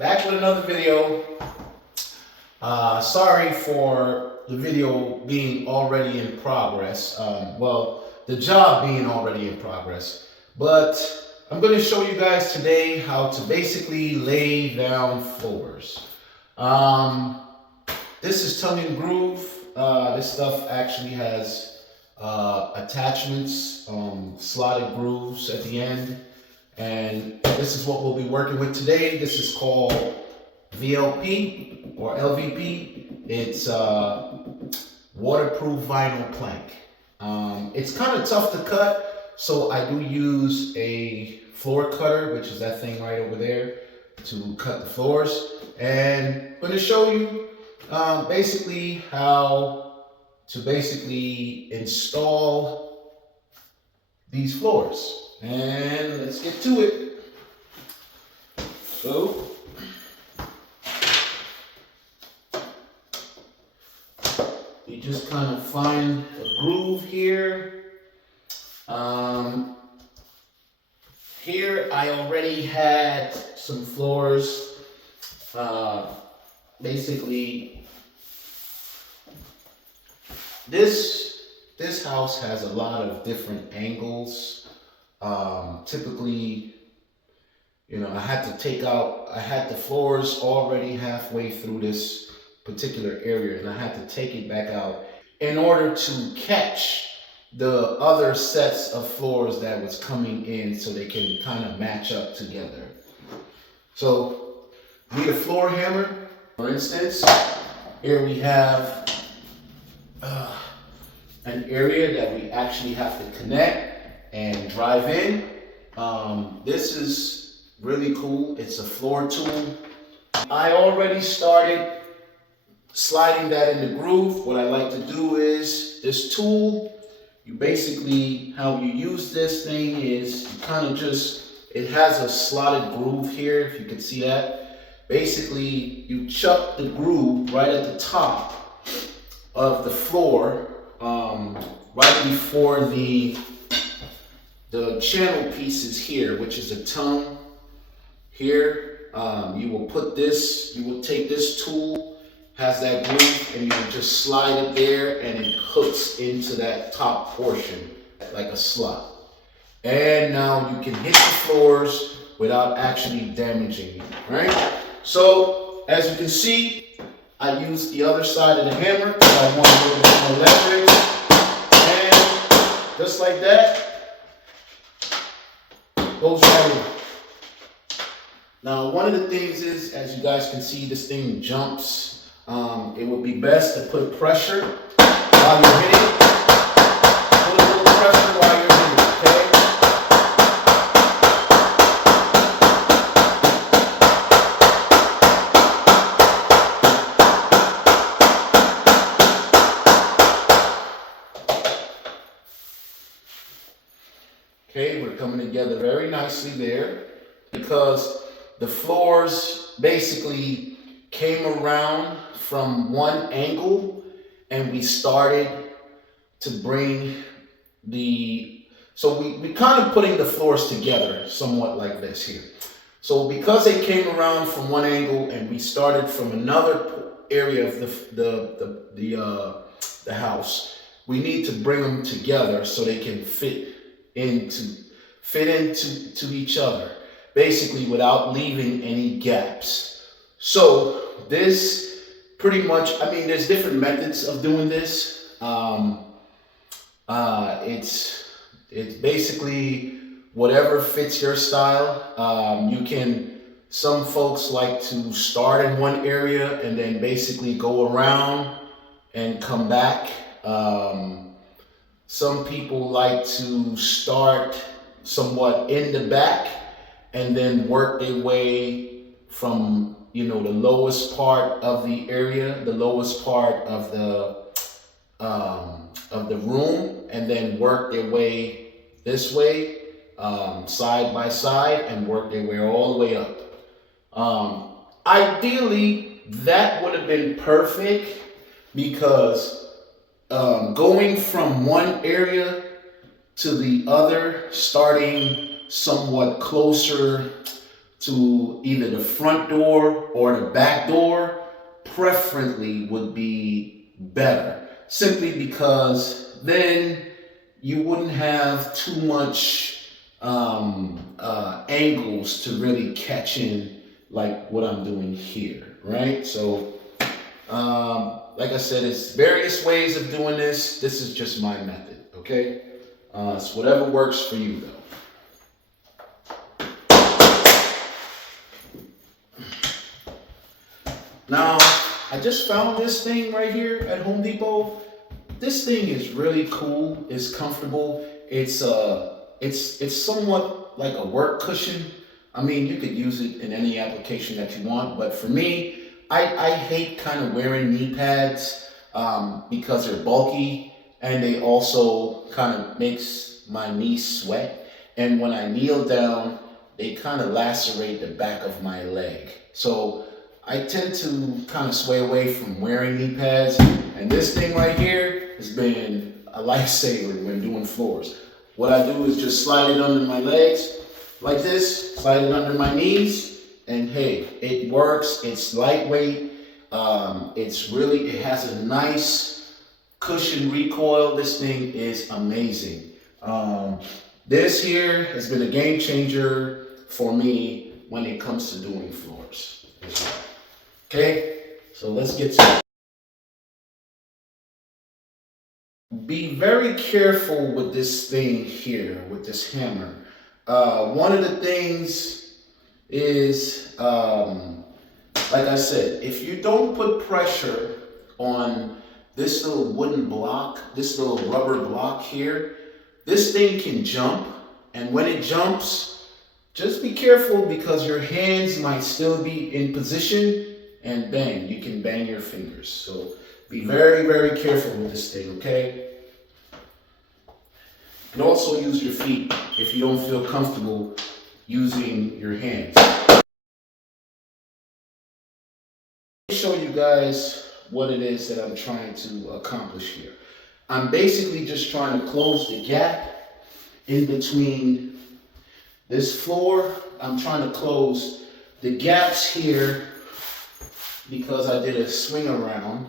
Back with another video. Sorry for the video being already in progress. Well, the job being already in progress. But I'm going to show you guys today how to basically lay down floors. This is tongue and groove. This stuff actually has attachments, slotted grooves at the end. And this is what we'll be working with today. This is called VLP or LVP. It's waterproof vinyl plank. It's kind of tough to cut, so I do use a floor cutter, which is that thing right over there, to cut the floors. And I'm going to show you basically how to install these floors. And let's get to it. So, we just kind of find a groove here. Here I already had some floors. Basically, this house has a lot of different angles. Typically, I had the floors already halfway through this particular area, and I had to take it back out in order to catch the other sets of floors that was coming in so they can kind of match up together. So, need a floor hammer. For instance, here we have an area that we actually have to connect and drive in. This is really cool. It's a floor tool. I already started sliding that in the groove. What I like to do is this tool, how you use this thing is you kind of it has a slotted groove here, if you can see that. Basically, you chuck the groove right at the top of the floor, right before the channel pieces here, which is a tongue here. You will take this tool, has that groove, and you can just slide it there and it hooks into that top portion like a slot. And now you can hit the floors without actually damaging it, right? So, as you can see, I used the other side of the hammer because I want a little bit more leverage. And just like that, goes right in. Now, one of the things is, as you guys can see, this thing jumps. It would be best to put pressure while you're hitting it. Put a little pressure while you're hitting it, okay? Okay, we're coming together very nicely there because the floors basically came around from one angle and we started to bring so we kind of putting the floors together somewhat like this here. So because they came around from one angle and we started from another area of the house, we need to bring them together so they can fit into each other, basically without leaving any gaps. So this pretty much, there's different methods of doing this. It's basically whatever fits your style. Some folks like to start in one area and then basically go around and come back. Some people like to start somewhat in the back and then work their way from the lowest part of the area, the lowest part of the room, and then work their way this way, side by side, and work their way all the way up. Ideally, that would have been perfect because going from one area to the other, starting somewhat closer to either the front door or the back door, preferably would be better. Simply because then you wouldn't have too much angles to really catch in like what I'm doing here, right? So, like I said, it's various ways of doing this. This is just my method, okay? It's whatever works for you, though. Now, I just found this thing right here at Home Depot. This thing is really cool. It's comfortable. It's somewhat like a work cushion. I mean, you could use it in any application that you want, but for me, I hate kind of wearing knee pads because they're bulky and they also kind of makes my knees sweat. And when I kneel down, they kind of lacerate the back of my leg. So I tend to kind of sway away from wearing knee pads, and this thing right here has been a lifesaver when doing floors. What I do is just slide it under my legs like this, slide it under my knees, and hey, it works. It's lightweight. It has a nice cushion recoil. This thing is amazing. This here has been a game changer for me when it comes to doing floors as well. Okay, so let's get to it. Be very careful with this thing here, with this hammer. One of the things is, like I said, if you don't put pressure on this little wooden block, this little rubber block here, this thing can jump, and when it jumps, just be careful because your hands might still be in position, and bang, you can bang your fingers. So be very, very careful with this thing, okay? You can also use your feet if you don't feel comfortable using your hands. Let me show you guys what it is that I'm trying to accomplish here. I'm basically just trying to close the gap in between this floor. I'm trying to close the gaps here because I did a swing around.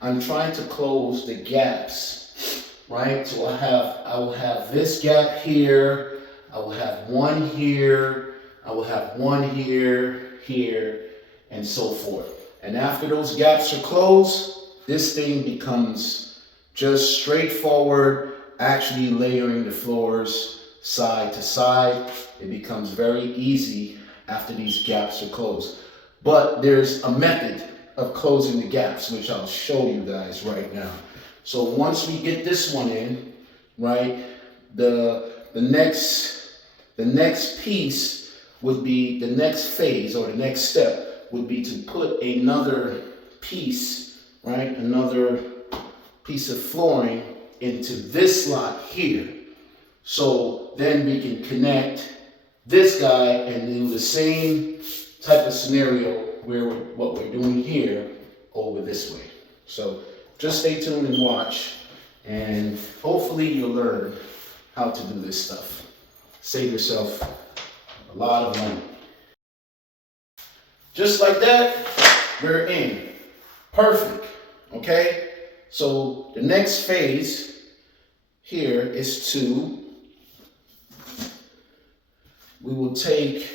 I'm trying to close the gaps, right? So I will have this gap here, I will have one here, I will have one here, here, and so forth. And after those gaps are closed, this thing becomes just straightforward, actually layering the floors side to side. It becomes very easy after these gaps are closed. But there's a method of closing the gaps, which I'll show you guys right now. So once we get this one in, right, the next piece would be, the next phase or the next step would be to put another piece, right, another piece of flooring into this slot here. So then we can connect this guy and do the same type of scenario where what we're doing here over this way. So just stay tuned and watch, and hopefully you'll learn how to do this stuff. Save yourself a lot of money. Just like that, we're in. Perfect, okay? So the next phase here is we will take,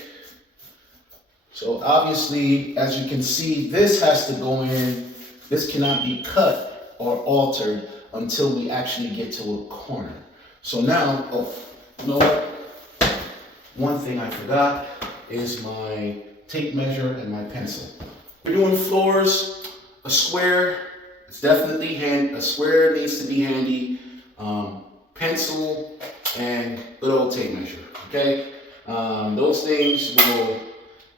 so obviously, as you can see, this has to go in. This cannot be cut or altered until we actually get to a corner. So now, oh, you know what? One thing I forgot is my tape measure and my pencil. We're doing floors, a square, it's definitely a square needs to be handy, pencil, and good old tape measure, okay? Those things will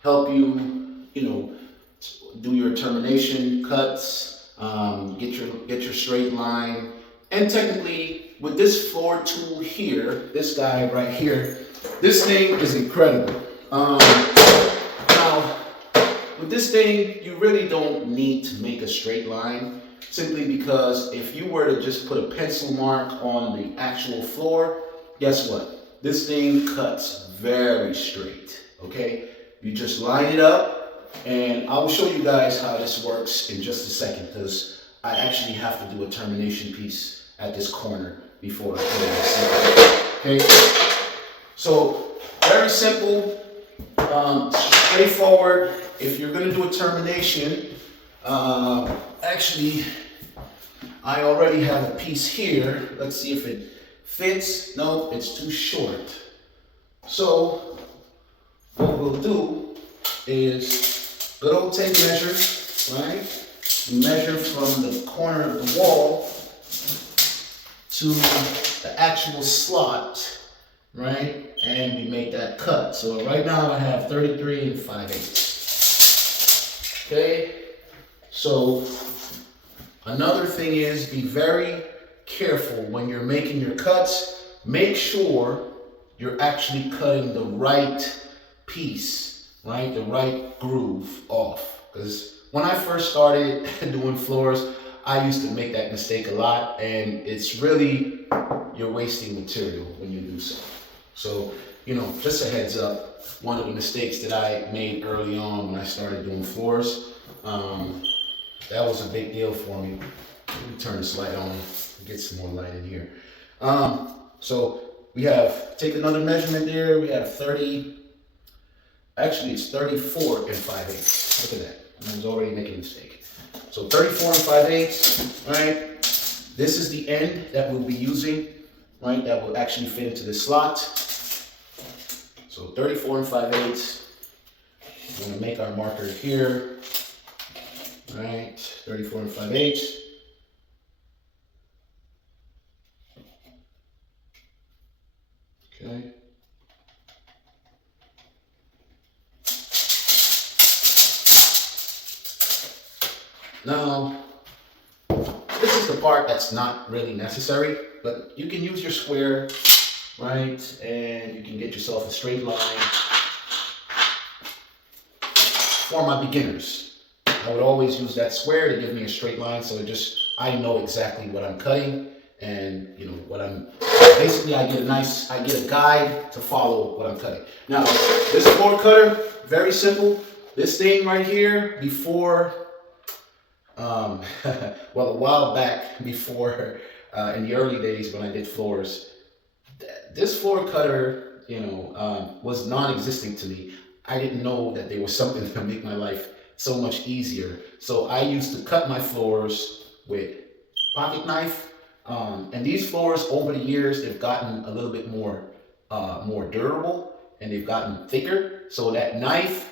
help you, do your termination cuts, get your straight line. And technically, with this floor tool here, this guy right here, this thing is incredible. Now, with this thing, you really don't need to make a straight line, simply because if you were to just put a pencil mark on the actual floor, guess what? This thing cuts very straight. okay? You just line it up, and I will show you guys how this works in just a second, because I actually have to do a termination piece at this corner before I put it in. Okay, so very simple, straightforward. If you're gonna do a termination, actually, I already have a piece here. Let's see if it fits. No, it's too short. So what we'll do is good old tape measure, right? Measure from the corner of the wall to the actual slot, right? And we make that cut. So right now I have 33 5/8. Okay, so another thing is be very careful when you're making your cuts. Make sure you're actually cutting the right piece, right? The right groove off. Because when I first started doing floors, I used to make that mistake a lot, and it's really, you're wasting material when you do so. So, you know, just a heads up, one of the mistakes that I made early on when I started doing floors, that was a big deal for me. Let me turn this light on, get some more light in here. So we have, take another measurement there, we have 30, actually it's 34 5/8. Look at that, I was already making a mistake. So 34 5/8, right? This is the end that we'll be using, right? That will actually fit into this slot. So 34 5/8. We're gonna make our marker here, right? 34 5/8. Okay. Now, this is the part that's not really necessary, but you can use your square, right? And you can get yourself a straight line. For my beginners, I would always use that square to give me a straight line, so I know exactly what I'm cutting, and you know what I'm, basically I get a guide to follow what I'm cutting. Now, this floor cutter, very simple. This thing right here, before, well, a while back, before, in the early days when I did floors, this floor cutter, you know, was non-existent to me. I didn't know that there was something that could make my life so much easier. So I used to cut my floors with pocket knife. And these floors over the years, they've gotten a little bit more durable, and they've gotten thicker. So that knife,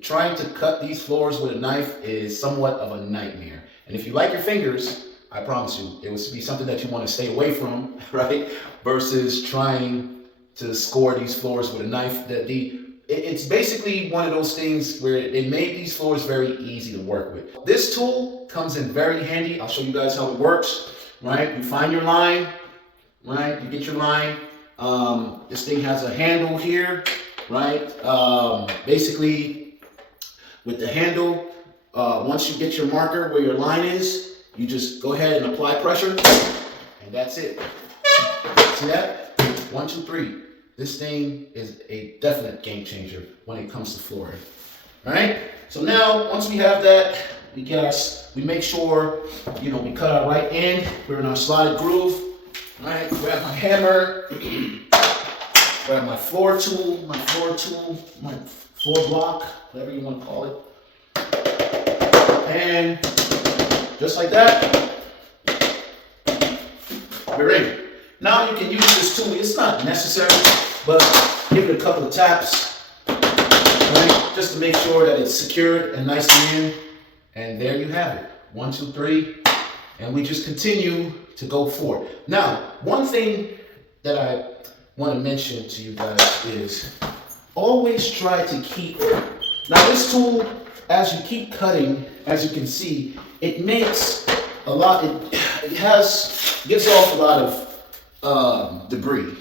trying to cut these floors with a knife is somewhat of a nightmare. And if you like your fingers, I promise you, it would be something that you want to stay away from, right? Versus trying to score these floors with a knife. It's basically one of those things where they made these floors very easy to work with. This tool comes in very handy. I'll show you guys how it works, right? You find your line, right? You get your line. This thing has a handle here, right? Basically, with the handle, once you get your marker where your line is, you just go ahead and apply pressure, and that's it. See that? 1, 2, 3. This thing is a definite game changer when it comes to flooring. All right. So now, once we have that, we make sure, you know, we cut our right end. We're in our slotted groove. All right. Grab my hammer. Grab my floor tool, my floor block, whatever you want to call it. And just like that, we're in. Now you can use this tool. It's not necessary, but give it a couple of taps, right, just to make sure that it's secured and nicely in. And there you have it. 1, 2, 3. And we just continue to go forward. Now, one thing that I want to mention to you guys is always try to keep, now this tool, as you keep cutting, as you can see, it makes a lot, it gives off a lot of debris.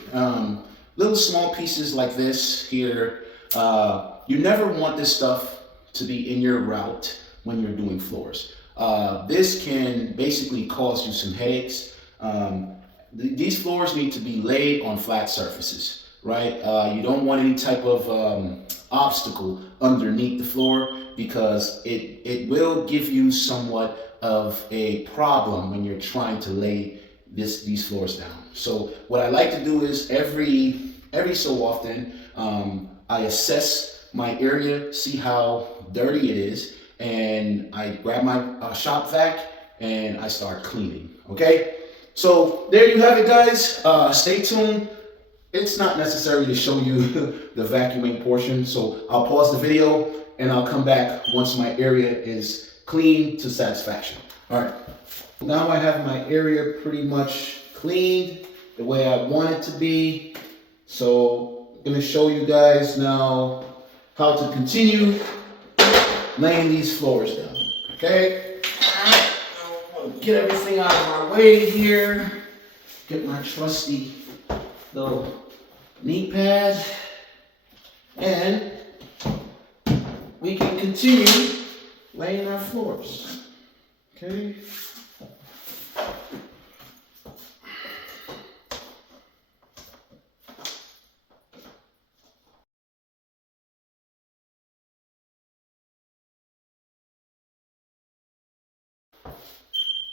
Little small pieces like this here. You never want this stuff to be in your route when you're doing floors. This can basically cause you some headaches. These floors need to be laid on flat surfaces. right? You don't want any type of obstacle underneath the floor because it will give you somewhat of a problem when you're trying to lay these floors down. So what I like to do is every so often I assess my area, see how dirty it is, and I grab my shop vac and I start cleaning. Okay, so there you have it, guys. Stay tuned. It's not necessary to show you the vacuuming portion, so I'll pause the video and I'll come back once my area is clean to satisfaction. All right, now I have my area pretty much cleaned the way I want it to be. So I'm gonna show you guys now how to continue laying these floors down, okay? Get everything out of our way here. Get my trusty little knee pad, and we can continue laying our floors, okay?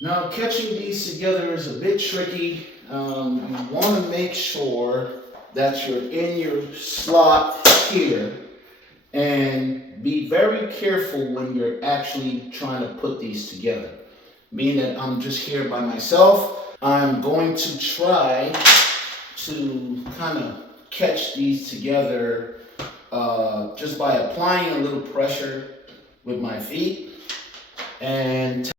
Now, catching these together is a bit tricky. You want to make sure that you're in your slot here, and be very careful when you're actually trying to put these together. Being that I'm just here by myself, I'm going to try to kind of catch these together just by applying a little pressure with my feet. And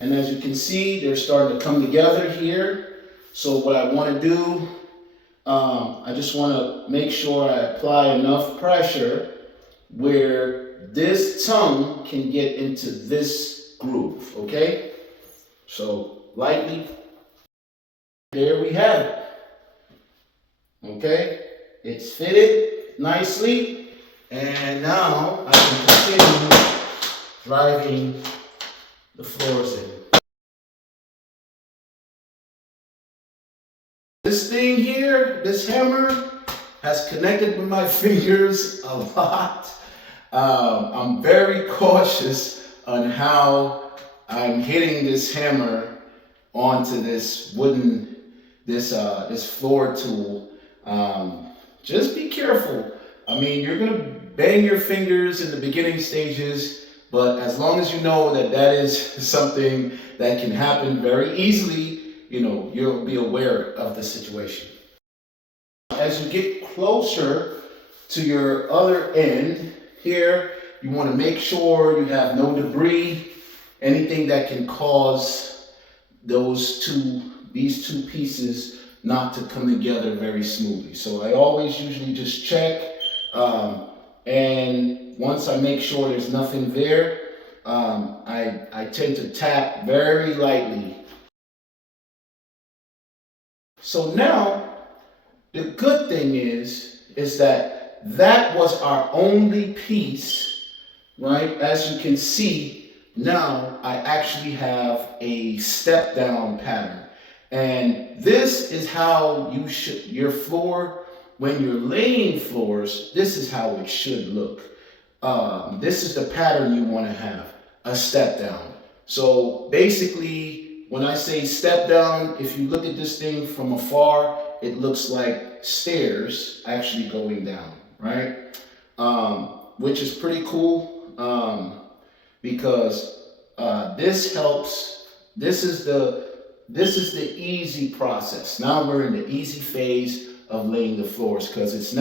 as you can see, they're starting to come together here. So what I want to do, I just want to make sure I apply enough pressure where this tongue can get into this groove, okay? So lightly, there we have it, okay? It's fitted nicely, and now I can continue driving the floors in. This thing here, this hammer, has connected with my fingers a lot. I'm very cautious on how I'm hitting this hammer onto this wooden, this floor tool. Just be careful. I mean, you're gonna bang your fingers in the beginning stages, but as long as you know that that is something that can happen very easily, you know, you'll be aware of the situation. As you get closer to your other end here, you want to make sure you have no debris, anything that can cause these two pieces not to come together very smoothly. So I always usually just check, and once I make sure there's nothing there, I tend to tap very lightly. So now, the good thing is that was our only piece, right? As you can see, now I actually have a step down pattern. And this is how you should, your floor, when you're laying floors, this is how it should look. This is the pattern you want to have, a step down. So basically, when I say step down, if you look at this thing from afar, it looks like stairs actually going down, right? Which is pretty cool because this helps. This is the easy process. Now we're in the easy phase of laying the floors because it's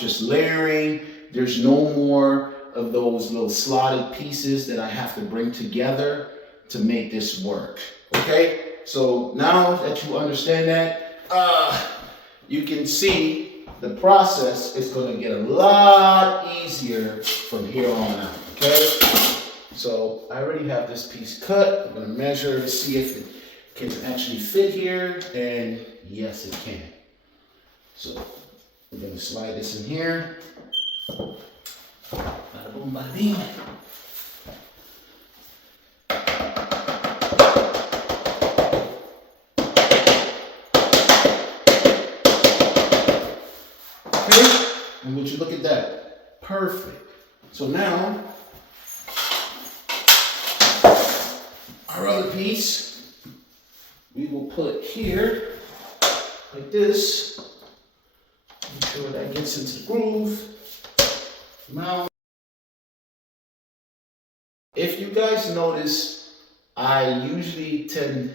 just layering. There's no more of those little slotted pieces that I have to bring together to make this work. Okay, so now that you understand that, you can see the process is going to get a lot easier from here on out. Okay, so I already have this piece cut. I'm going to measure to see if it can actually fit here, and yes, it can. So we're going to slide this in here. Bada boom, bada bing. you look at that? Perfect. So now, our other piece, we will put here, like this. Make sure that gets into the groove. Mount. If you guys notice, I usually tend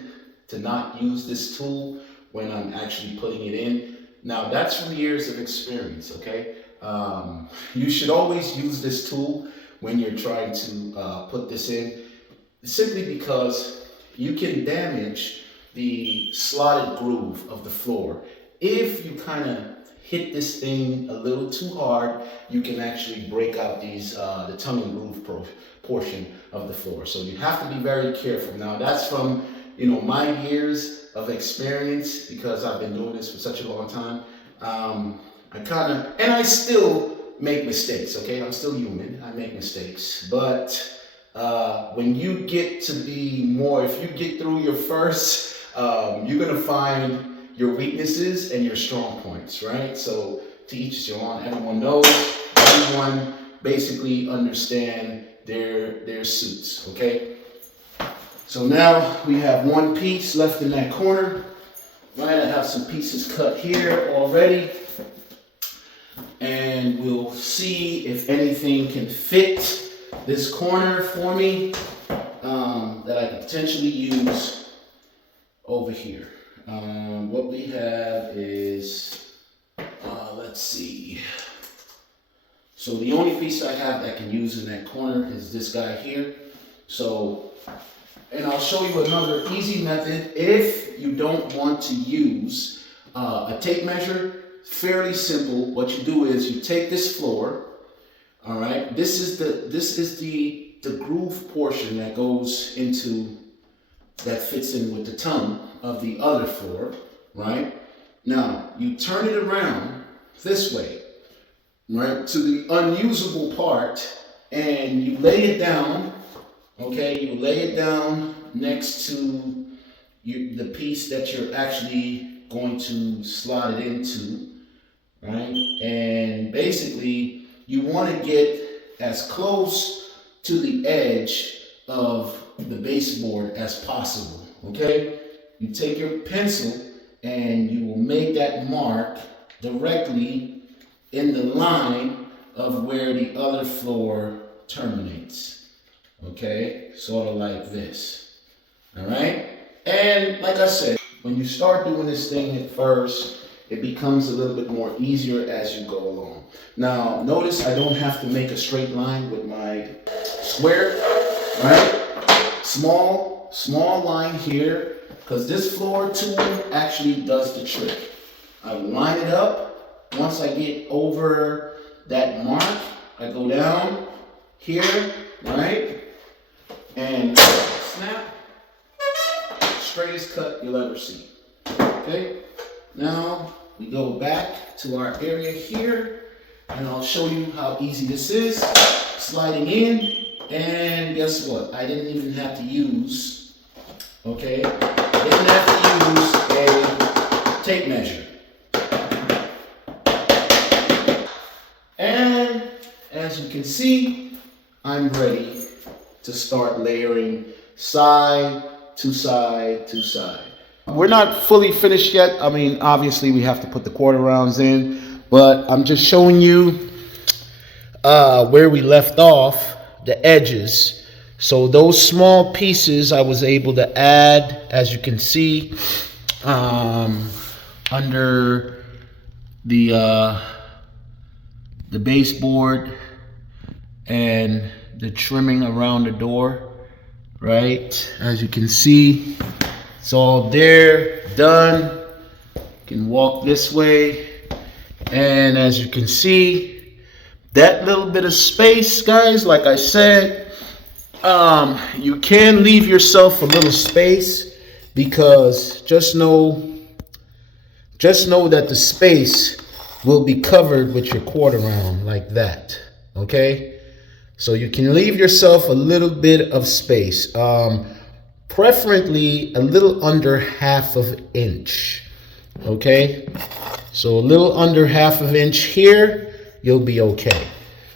to not use this tool when I'm actually putting it in. Now that's from years of experience, okay? You should always use this tool when you're trying to put this in, simply because you can damage the slotted groove of the floor. If you kind of hit this thing a little too hard, you can actually break out these the tongue and groove portion of the floor. So you have to be very careful. Now that's from, you know, my years of experience, because I've been doing this for such a long time. I still make mistakes, okay? I'm still human, I make mistakes. But when you get to be more, if you get through your first, you're gonna find your weaknesses and your strong points, right? So to each his own. Everyone knows, everyone basically understand their suits, okay? So now we have one piece left in that corner, right? I have some pieces cut here already, and we'll see if anything can fit this corner for me that I can potentially use over here. What we have is, let's see. So the only piece I have that I can use in that corner is this guy here. So, and I'll show you another easy method if you don't want to use a tape measure. Fairly simple. What you do is you take this floor. All right. This is the groove portion that goes into, that fits in with the tongue of the other floor, right? Now, you turn it around this way, right, to the unusable part, and you lay it down, okay? You lay it down next to the piece that you're actually going to slot it into, right? And basically, you want to get as close to the edge of the baseboard as possible, okay? You take your pencil and you will make that mark directly in the line of where the other floor terminates, okay? Sort of like this, all right? And like I said, when you start doing this thing at first, it becomes a little bit more easier as you go along. Now, notice I don't have to make a straight line with my square, right? Small line here, because this floor tool actually does the trick. I line it up. Once I get over that mark, I go down here, right? And snap, straightest cut you'll ever see. Okay? Now we go back to our area here, and I'll show you how easy this is. Sliding in. And guess what? I didn't even have to use, okay? Didn't have to use a tape measure. And as you can see, I'm ready to start layering side to side to side. We're not fully finished yet. I mean, obviously we have to put the quarter rounds in, but I'm just showing you where we left off, the edges. So those small pieces I was able to add, as you can see, under the baseboard and the trimming around the door, right? As you can see, it's all there, done. You can walk this way, and as you can see, that little bit of space, guys, like I said, you can leave yourself a little space, because just know that the space will be covered with your quarter round like that, okay? So you can leave yourself a little bit of space, preferably a little under ½ inch, okay? So a little under ½ inch here, you'll be okay.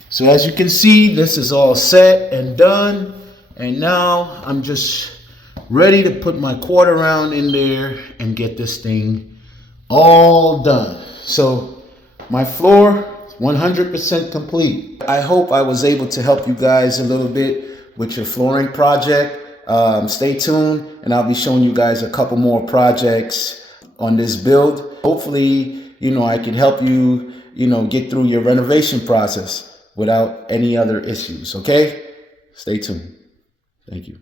So as you can see, this is all set and done. And now I'm just ready to put my quarter round in there and get this thing all done. So my floor 100% complete. I hope I was able to help you guys a little bit with your flooring project. Stay tuned, and I'll be showing you guys a couple more projects on this build. Hopefully, I can help you, get through your renovation process without any other issues, okay? Stay tuned. Thank you.